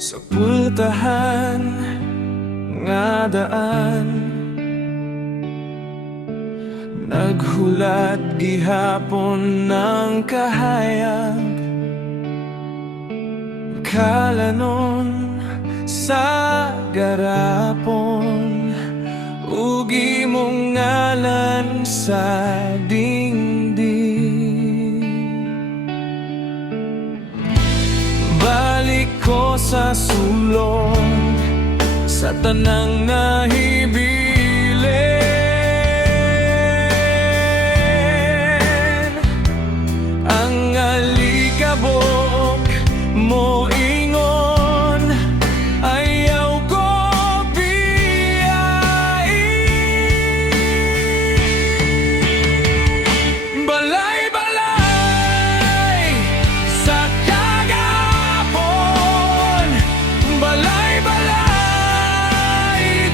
Sa pultahan nga daan, naghulat gihapon ng kahayag. Kalanon sa garapon, ugi mong ngalan sa dingding. Balik ko sa sulong, sa tanang nahibilin. Ang alikabok mo ingon, ayaw ko biyain. Balay-balay sa kagapon, balay-balay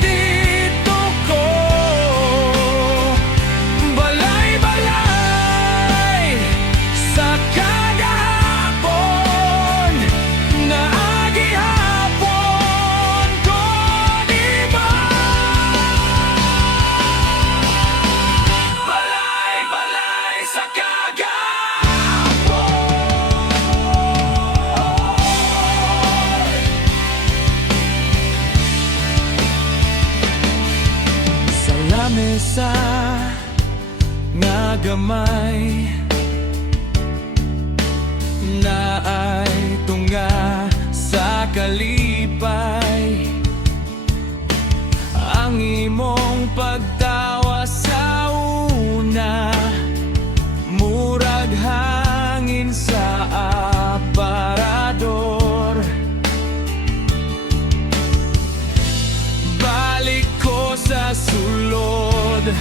dito ko. Balay-balay sa kagapon, naagihapon ko, di ba? Balay-balay sa kagapon. Sa lamesa nga gamay, naay tunga sa kalipay. Ang imong pagtawa sa una, murag hangin sa aparador. Balik ko sa sulod,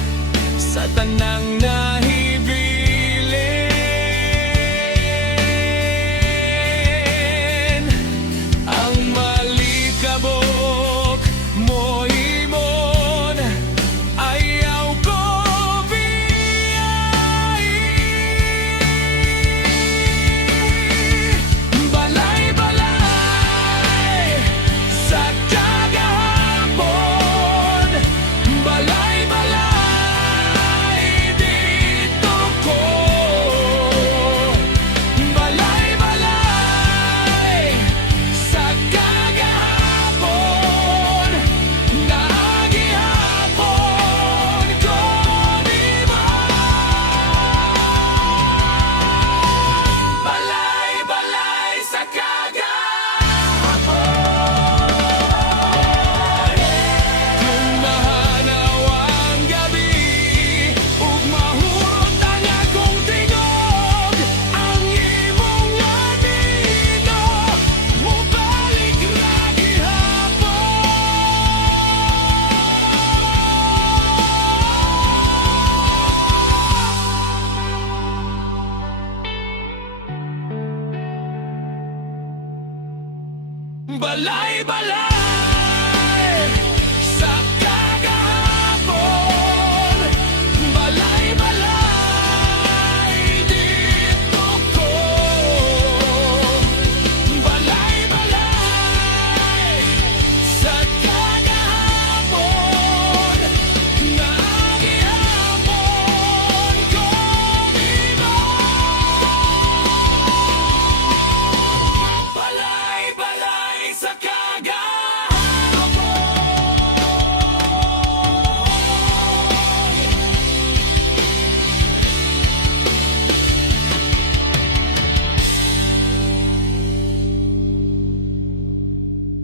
sa tanang nahibilin. Ang malikabok mo imon, ayaw ko biyain. Balay-balay sa kagahapon, balay-balay dito ko. Balay-balay sa kagahapon, naagihapon ko, di ba? Balay-balay sa kagahapon. Kung mahanaw ang gabi, ug mahurot ang akong tingog, ang imong anino, mubalik ra gihapon. Balay-balay